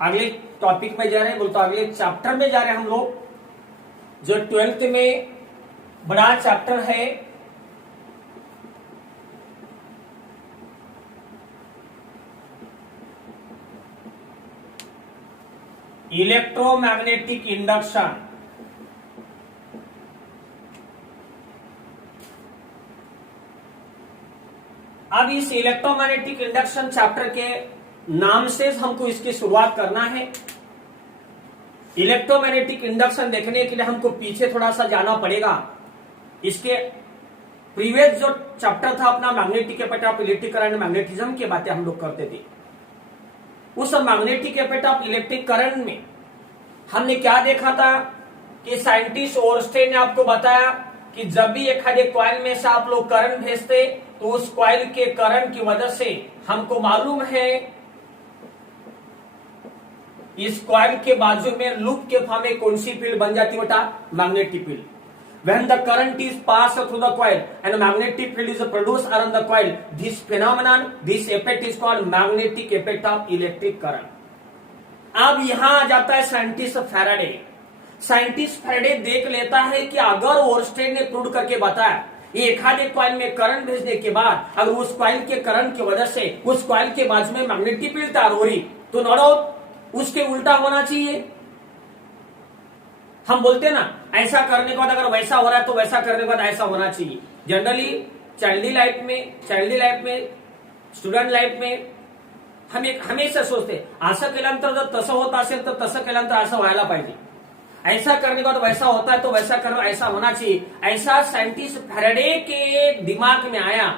अगले टॉपिक में जा रहे हैं, बोलते अगले चैप्टर में जा रहे हैं हम लोग, जो 12th में बड़ा चैप्टर है इलेक्ट्रोमैग्नेटिक इंडक्शन। अब इस इलेक्ट्रोमैग्नेटिक इंडक्शन चैप्टर के नाम से हमको इसकी शुरुआत करना है। इलेक्ट्रोमैग्नेटिक इंडक्शन देखने के लिए हमको पीछे थोड़ा सा जाना पड़ेगा। इसके प्रीवियस जो चैप्टर था अपना magnetic effect of electric current magnetism की बातें हम लोग करते थे। उस magnetic effect of electric current में हमने क्या देखा था कि साइंटिस्ट ओरस्टेड ने आपको बताया कि जब भी एक कॉइल में से आप लोग करंट भेजते तो उस कॉइल के करंट की वजह से हमको मालूम है इस कॉइल के बाजू में लूप के फॉर्म में कौन सी फील्ड बन जाती बेटा, magnetic field. When the current is passed through the coil and a magnetic field is produced around the coil, this phenomenon, this effect is called magnetic effect of electric current. अब यहां आ जाता है scientist Faraday. Scientist Faraday देख लेता है कि अगर Oersted ने प्रूव करके बताया ये एक कॉइल में करंट भेजने के बाद अगर उस कॉइल के करंट की वजह से उस कॉइल के बाजू में मैग्नेटिक फील्ड तैयार हो रही, तो नो डाउट उसके उल्टा होना चाहिए। हम बोलते ना ऐसा करने के बाद अगर वैसा हो रहा है तो वैसा करने के बाद ऐसा होना चाहिए। जनरली चाइल्ड लाइफ में स्टुडंट लाईफ में हम एक हमेशा सोचते असं केल्यानंतर जर तसं होत असेल तर तसं केल्यानंतर असं व्हायला पाहिजे, ऐसा करने के बाद वैसा होता है तो वैसा करना ऐसा होना चाहिए। ऐसा साइंटिस्ट फैराडे के दिमाग में आया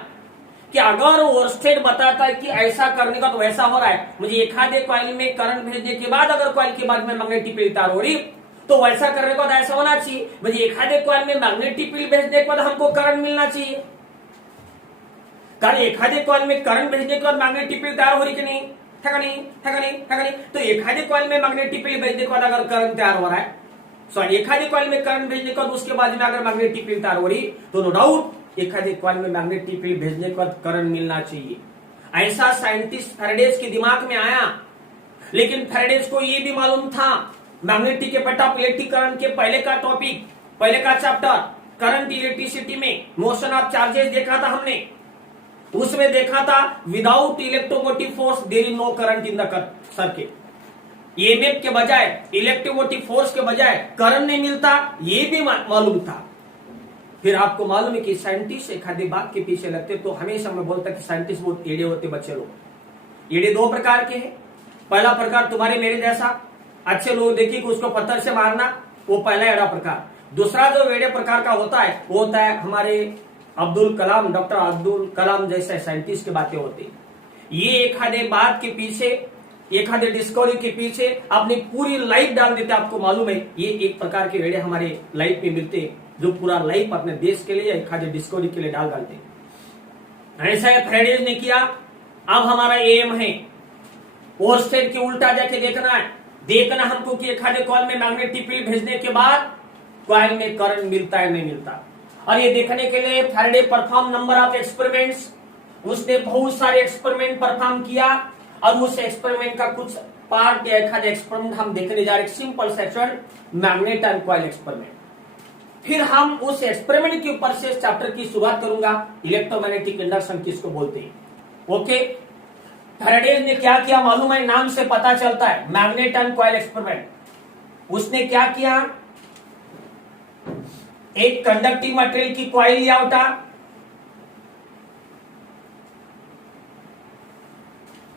कि अगर ओरस्टेड बताता है कि ऐसा करने का तो वैसा हो रहा है, मुझे एक कॉइल में करंट भेजने के बाद अगर कॉइल के बाद में मैग्नेटिक फील्ड तैयार हो रही तो वैसा करने के बाद ऐसा होना चाहिए। मुझे एक कॉइल में मैग्नेटिक फील्ड भेजने के बाद हमको करंट मिलना चाहिए, कारण एक कॉइल में करंट भेजने के बाद मैग्नेटिक फील्ड तैयार हो रही कि नहीं, है का नहीं। तो एक कॉइल में मैग्नेटिक फील्ड भेजने के बाद अगर करंट तैयार हो रहा है, सॉरी एक कॉइल में करंट भेजने के बाद उसके बाद में अगर मैग्नेटिक फील्ड तैयार हो रही तो नो डाउट एक कॉइल में मैग्नेटिक फील्ड भेजने के बाद करंट मिलना चाहिए। ऐसा साइंटिस्ट फैराडे के दिमाग में आया। लेकिन फैराडे को ये भी मालूम था magnetic effect of electric current के पहले का टॉपिक, पहले का चैप्टर करंट इलेक्ट्रिसिटी में मोशन ऑफ चार्जेस देखा था हमने। उसमें देखा था without electromotive force there is no current in the circuit. EMF के बजाय इलेक्ट्रोमोटिव फोर्स के बजाय करंट नहीं मिलता, ये भी मालूम था। फिर आपको मालूम है कि साइंटिस्ट एक आधे बात के पीछे लगते तो हमेशा मैं बोलता कि साइंटिस्ट बहुत टेढ़े होते बच्चे लोग। टेढ़े दो प्रकार के हैं। पहला प्रकार तुम्हारे मेरे जैसा अच्छे लोग देखिए कि उसको पत्थर से मारना, वो पहला एड़ा प्रकार। दूसरा जो वेड़े प्रकार का होता है वो होता है हमारे अब्दुल कलाम, डॉक्टर अब्दुल कलाम जैसे साइंटिस्ट की बातें होती। ये एक आधे बात के पीछे, एक आधे डिस्कवरी के पीछे अपनी पूरी लाइफ डाल देते। आपको मालूम है ये एक प्रकार के वेड़े हमारे लाइफ में मिलते जो पूरा लाइफ अपने देश के लिए एक आधे डिस्कवरी के लिए डाल डालते। ऐसा फैराडे ने किया। अब हमारा एम है ओरस्टेड के उल्टा जाके देखना हमको कि एक आधे कॉइल में मैग्नेटिक फील्ड भेजने के बाद कॉइल में करंट मिलता है नहीं मिलता। और ये देखने के लिए Faraday perform number of experiments. उसने बहुत सारे एक्सपेरिमेंट परफॉर्म किया और उस एक्सपेरिमेंट का कुछ पार्ट या एक एक्सपेरिमेंट हम देखने जा रहे हैं, simple section magnet and coil experiment. फिर हम उस एक्सपेरिमेंट के ऊपर से चैप्टर की शुरुआत करूंगा, इलेक्ट्रोमैग्नेटिक इंडक्शन किसको बोलते हैं। ओके, फैराडे ने क्या किया मालूम है, नाम से पता चलता है, मैग्नेट एंड कॉइल एक्सपेरिमेंट। उसने क्या किया, एक कंडक्टिंग मटेरियल की कॉइल लिया होता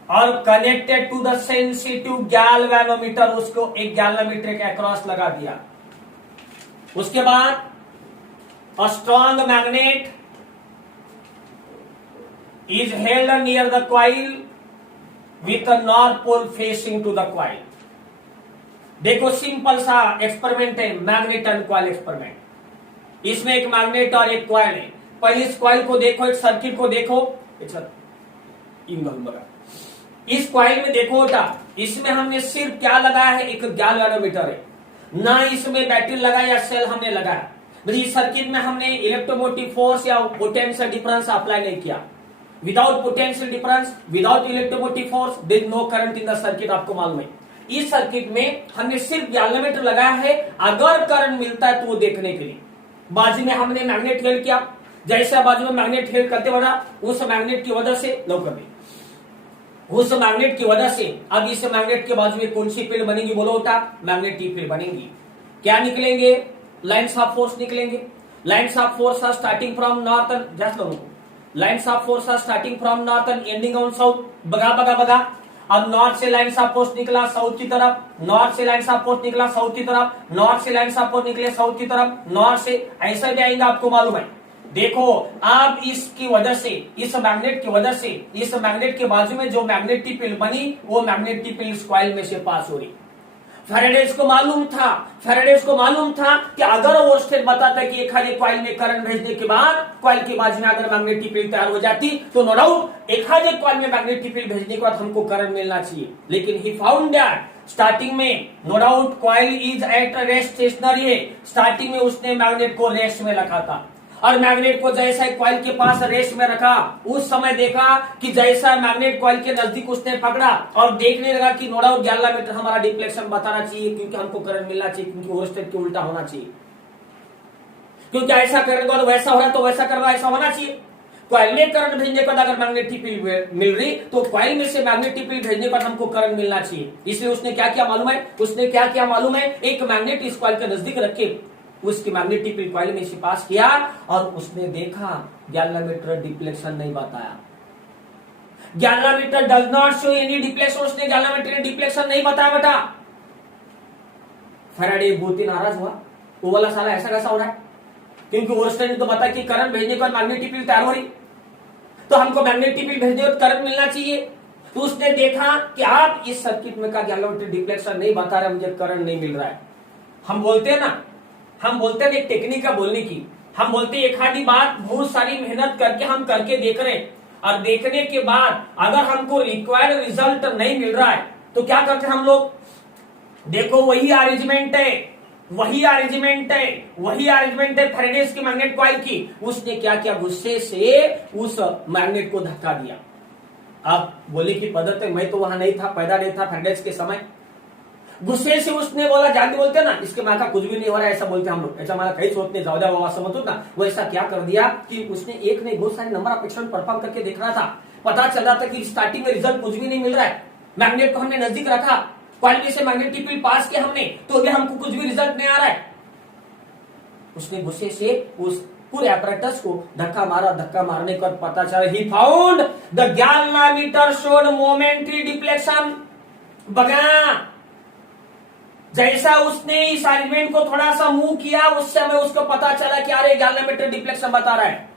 और connected to the sensitive galvanometer, उसको एक गैल्वेनोमीटर के अक्रॉस लगा दिया। उसके बाद a strong magnet is held near the coil with a north pole facing to the coil. देखो सिंपल सा एक्सपेरिमेंट है मैग्नेट एंड कॉइल एक्सपेरिमेंट। इसमें एक मैग्नेट और एक कॉइल है। पहले इस कॉइल को देखो, एक सर्किट को देखो, इस कॉइल में देखो बेटा, इसमें हमने सिर्फ क्या लगाया है, एक गैल्वेनोमीटर है, ना इसमें बैटरी लगाया या सेल हमने लगाया। इस सर्किट में हमने इलेक्ट्रोमोटिव फोर्स या पोटेंशियल डिफरेंस अप्लाई नहीं किया। Without potential difference, without electromotive force, there is no current in the circuit, आपको मालूम है। इस सर्किट में हमने सिर्फ गैल्वेनोमीटर लगाया है अगर करंट मिलता है तो वो देखने के लिए। बाजू में हमने मैग्नेट हेल्ड किया, जैसा बाजू में मैग्नेट हेल्ड करते बढ़ा, उस मैग्नेट की वजह से उस मैग्नेट की वजह से अब इस मैग्नेट के बाजू में कौन सी फील्ड बनेगी बोलो बेटा? मैग्नेटिक फील्ड बनेगी। क्या निकलेंगे? लाइन्स ऑफ फोर्स निकलेंगे। Lines of force are starting from north end just लो, lines of force are starting from north end ending on south. बगा अब नॉर्थ से लाइन्स ऑफ फोर्स निकला साउथ की तरफ, नॉर्थ से लाइन्स ऑफ फोर्स निकला साउथ की तरफ, नॉर्थ से लाइन्स ऑफ फोर्स निकले साउथ की तरफ, नॉर्थ से ऐसा भी आएगा, आपको मालूम है। देखो आप इसकी वजह से, इस मैग्नेट की वजह से, इस मैग्नेट के बाजू में जो मैग्नेटिक फील्ड बनी वो मैग्नेटिक फील्ड इस कॉइल में से पास हो रही। फैराडेज को मालूम था कि अगर वो स्टेट बताता है कि एक खाली कॉइल में करंट भेजने के बाद कॉइल के बाजू में अगर मैग्नेटिक फील्ड तैयार हो जाती तो नो डाउट एक खाली कॉइल में मैग्नेटिक फील्ड भेजने के बाद हमको करंट मिलना चाहिए। लेकिन ही फाउंड दैट स्टार्टिंग में no doubt coil is at rest stationary है। स्टार्टिंग में उसने मैग्नेट को रेस्ट में रखा था और मैग्नेट को जैसा कॉइल के पास रेस्ट में रखा, उस समय देखा कि जैसा मैग्नेट कॉइल के नजदीक उसने पकड़ा और देखने लगा कि नो डाउट गैल्वेनोमीटर हमारा डिफ्लेक्शन बताना चाहिए, क्योंकि हमको करंट मिलना चाहिए, क्योंकि ओवरस्टेट के उल्टा होना चाहिए, क्योंकि ऐसा करेगा तो वैसा हो रहा है, तो वैसा कर रहा है, ऐसा होना चाहिए। कॉइल में करंट भेजने के बाद अगर मैग्नेटिक फील्ड मिल रही तो कॉइल में से मैग्नेटिक फील्ड भेजने के बाद हमको करंट मिलना चाहिए। इसलिए उसने क्या किया मालूम है? एक मैग्नेट इस कॉइल के नजदीक रखे, उसकी मैग्नेटिक फील्ड कॉइल में से पास किया और उसने देखा गैल्वेनोमीटर डिफ्लेक्शन नहीं बताया। Galvanometer does not show any deflection, उसने गैल्वेनोमीटर डिफ्लेक्शन नहीं बताया बेटा। फैराडे बहुत ही नाराज हुआ, वो वाला साला ऐसा कैसा हो रहा है, क्योंकि ओवरस्टेट ने तो बताया कि करंट भेजने के बाद मैग्नेटिक फील्ड तैयार हो रही, तो हमको मैग्नेटिक फील्ड भेजने और करंट मिलना चाहिए। तो उसने देखा कि आप इस सर्किट में का गैल्वेनोमीटर डिफ्लेक्शन नहीं बता रहे, मुझे करंट नहीं मिल रहा है। हम बोलते हैं एक टेक्निक है बोलने की, हम बोलते हैं एक आधी बात बहुत सारी मेहनत करके हम करके देख रहे हैं और देखने के बाद अगर हमको रिक्वायर्ड रिजल्ट नहीं मिल रहा है तो क्या करते हैं हम लोग? देखो वही अरेंजमेंट है फैराडेज की मैग्नेट कॉइल की। उसने क्या किया? गुस्से से उस मैग्नेट को धक्का दिया। अब बोले की पद्धति, मैं तो वहां नहीं था, पैदा नहीं था फैराडेज के समय। गुस्से से उसने बोला, जानते बोलते ना, इसके माँ का कुछ भी नहीं हो रहा है, ऐसा बोलते हम लोग, ऐसा हमारा कई सोचने ज्यादा हुआ समझो ना। वो ऐसा क्या कर दिया कि उसने एक नहीं बहुत सारे नंबर ऑफ एक्शन परफॉर्म करके देख रहा था। पता चल रहा था कि स्टार्टिंग में रिजल्ट कुछ भी नहीं मिल रहा है, मैग्नेट को हमने नजदीक रखा, क्वालिटी से मैग्नेटिक फील्ड पास किया हमने, तो अभी हमको कुछ भी रिजल्ट नहीं आ रहा है। उसने गुस्से से उस पूरे apparatus को धक्का मारने का पता चला, he found the galvanometer showed momentary deflection. बगा जैसा उसने इस अरेंजमेंट को थोड़ा सा मूव किया, उस समय उसको पता चला कि अरे गैल्वेनोमीटर डिफ्लेक्शन बता रहा है।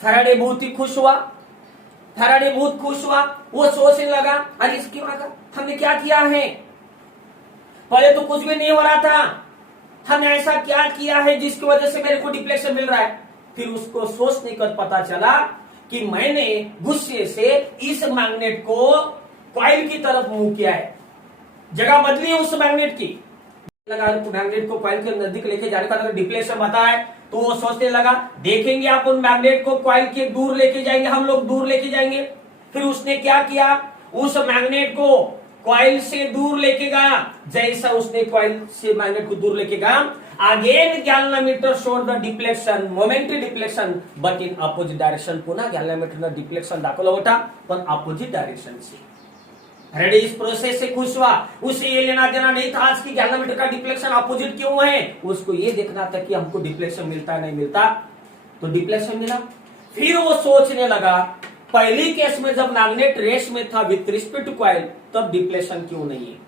फैराडे बहुत ही खुश हुआ, वो सोचने लगा, अरे इसकी हमने क्या किया है, पहले तो कुछ भी नहीं हो रहा था, हमने ऐसा क्या किया है जिसकी वजह से मेरे को डिफ्लेक्शन मिल रहा है। फिर उसको सोचने का पता चला कि मैंने गुस्से से इस मैग्नेट को कॉइल की तरफ मूव किया है, जगह बदली है उस मैग्नेट की। लगा मैग्नेट को कॉइल के नजदीक लेके जाने का अगर डिफ्लेक्शन बता है तो वो सोचने लगा, देखेंगे आप उन मैग्नेट को कॉइल के दूर लेके जाएंगे, हम लोग दूर लेके जाएंगे। फिर उसने क्या किया? उस मैग्नेट को कॉइल से दूर लेके गया। जैसा उसने कॉइल से मैग्नेट को दूर लेके गया, again galvanometer showed the deflection, momentary deflection, but in opposite direction. पुन्हा गॅल्व्हॅनोमीटर डिफ्लेक्शन दाखवलं होता, पण अपोजिट डायरेक्शन से। फैराडे इस प्रोसेस से खुश हुआ, उसे ये लेना देना नहीं था आज की गैल्वेनोमीटर का डिफ्लेक्शन अपोजिट क्यों है, उसको ये देखना था कि हमको डिफ्लेक्शन मिलता है नहीं मिलता। तो डिफ्लेक्शन मिला। फिर वो सोचने लगा, पहली केस में जब मैग्नेट रेस्ट में था विथ रिस्पेक्ट टू कॉइल, तब डिफ्लेक्शन क्यों नहीं है?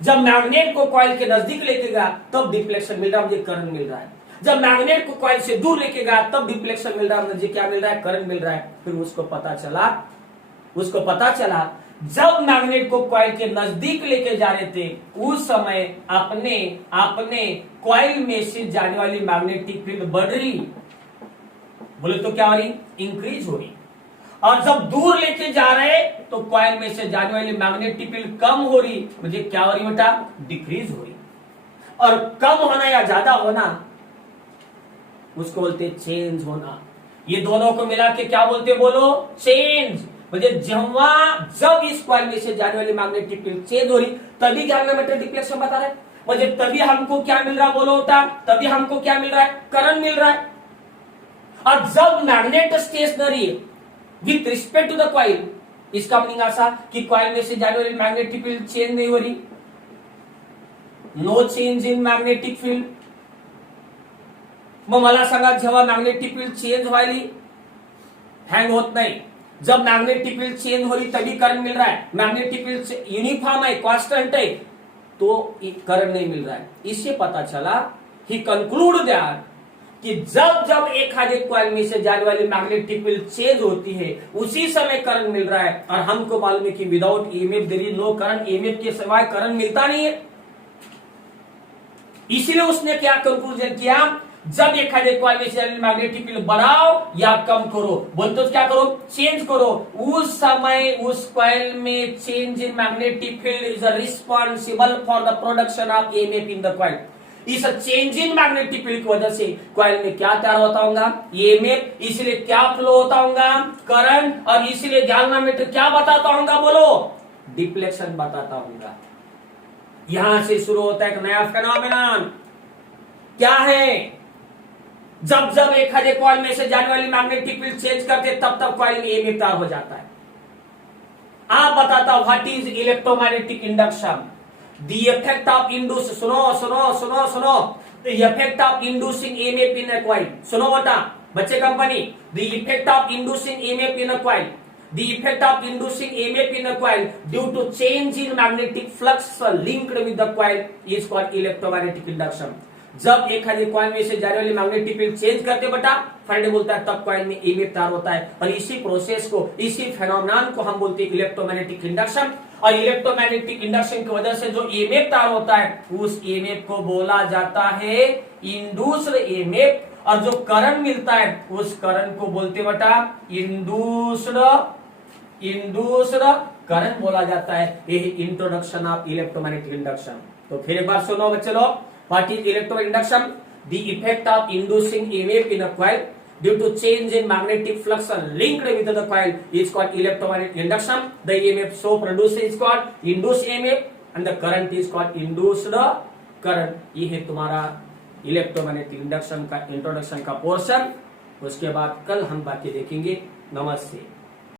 जब मैग्नेट को कॉइल के नजदीक लेके गया तब डिफ्लेक्शन मिल रहा, मुझे करंट मिल रहा है। जब मैग्नेट को कॉइल से दूर लेके गया तब डिफ्लेक्शन मिल रहा, मुझे क्या मिल रहा है? करंट मिल रहा है। फिर उसको पता चला जब मैग्नेट को कॉइल के नजदीक लेके जा रहे थे उस समय अपने कॉइल में से जाने वाली मैग्नेटिक फील्ड बढ़ रही, बोले तो क्या हो रही? इंक्रीज हो रही। और जब दूर लेके जा रहे तो कॉइल में से जाने वाली मैग्नेटिक फील्ड कम हो रही, मुझे क्या हो रही बेटा? डिक्रीज हो रही। और कम होना या ज्यादा होना उसको बोलते चेंज होना। ये दोनों को मिला के क्या बोलते? बोलो चेंज। म्हणजे जेव्हा जब इस कॉइल में से जाने वाली मैग्नेटिक फील्ड चेंज हो रही तभी गैल्वेनोमीटर डिफ्लेक्शन बता रहा है। म्हणजे तभी हमको क्या मिल रहा है बोलो बेटा, तभी हमको क्या मिल रहा है, करंट मिल रहा है। और जब magnet stationary with respect to the coil, इसका मीनिंग ऐसा कि कॉइल में से जाने वाली मैग्नेटिक फील्ड चेंज नहीं हो रही, no change in magnetic field. मग मला सांगा जेव्हा मॅग्नेटिक फील्ड चेंज व्हायली हँग होत नाही, जब मैग्नेटिक फील्ड चेंज हो रही तभी करंट मिल रहा है, मैग्नेटिक फील्ड यूनिफॉर्म है, कांस्टेंट है, तो करंट नहीं मिल रहा है। इससे पता चला ही कंक्लूड दैट कि जब जब एक खाली कॉइल में से जाने वाली मैग्नेटिक फील्ड चेंज होती है उसी समय करंट मिल रहा है। और हमको मालूम है कि without EMF there is no current, EMF के सिवाय करंट मिलता नहीं है। इसीलिए उसने क्या कंक्लूजन किया, जब एखादे कॉइल में से मैग्नेटिक फील्ड बढ़ाओ या कम करो, बोलते क्या करो, चेंज करो, उस समय उस कॉइल में change in magnetic field is responsible for the production of EMF in the coil. इस चेंज इन मैग्नेटिक फील्ड की वजह से कॉइल में क्या तैयार होता होगा, ईएमएफ, इसलिए क्या फ्लो होता होगा, करंट, और इसलिए गैल्वेनोमीटर क्या बताता होगा बोलो, डिफ्लेक्शन बताता होगा। यहां से शुरू होता है एक नया फेनोमेनन, क्या है, जब जब एक खाली कॉइल में से जाने वाली मैग्नेटिक फील्ड चेंज करते तब तब कॉइल में ईएमएफ तैयार हो जाता है। आप बताता what is electromagnetic induction, the effect of induce, सुनो सुनो सुनो सुनो, the effect of inducing EMF in a coil, सुनो बेटा बच्चे company, the effect of inducing EMF in a coil, the effect of inducing EMF in a coil due to change in magnetic flux linked with the coil is called electromagnetic induction। जब एक खाली coil में से जाने वाली magnetic field change करते बेटा Faraday बोलता है तब कॉइल में EMF तैयार होता है, और इसी प्रोसेस को, इसी फेनोमेनन को हम बोलते हैं इलेक्ट्रोमैग्नेटिक इंडक्शन। और इलेक्ट्रोमैग्नेटिक इंडक्शन की वजह से जो EMF तैयार होता है उस EMF को बोला जाता है इंड्यूस्ड EMF, और जो करंट मिलता है उस करंट को बोलते बेटा इंड्यूस्ड करंट बोला जाता है। यही इंट्रोडक्शन ऑफ इलेक्ट्रोमैग्नेटिक इंडक्शन। तो फिर एक बार सुनो बच्चे लोग, what is electromagnetic induction, the effect of inducing EMF in a coil due to change in magnetic flux linked with the coil is called electromagnetic induction. The EMF so produce is called induced EMF and the current is called induced current. ये है तुम्हारा electromagnetic induction का introduction का portion. उसके बाद कल हम बाकी देखेंगे। नमस्ते।